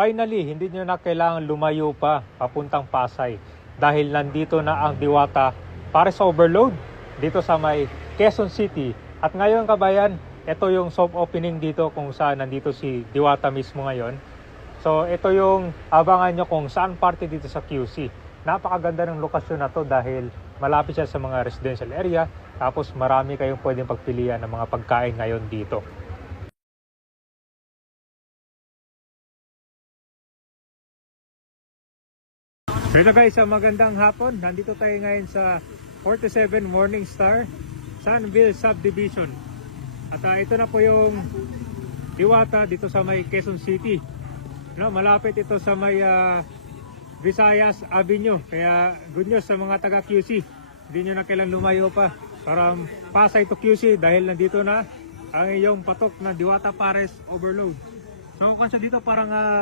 finally, hindi nyo na kailangan lumayo pa papuntang Pasay dahil nandito na ang Diwata Pares Overload dito sa may Quezon City. At ngayon kabayan, ito yung soft opening dito kung saan nandito si Diwata mismo ngayon. So ito yung abangan nyo kung saan parte dito sa QC. Napakaganda ng lokasyon na to dahil malapit siya sa mga residential area, tapos marami kayong pwedeng pagpilian ng mga pagkain ngayon dito. Hello guys, magandang hapon. Nandito tayo ngayon sa 47 Morning Star Sunville Subdivision. At ito na po yung Diwata dito sa may Quezon City. Malapit ito sa may Visayas Avenue. Kaya good news sa mga taga QC. Hindi nyo na kailan lumayo pa para Pasay to QC dahil nandito na ang iyong patok na Diwata Pares Overload. So kasi dito parang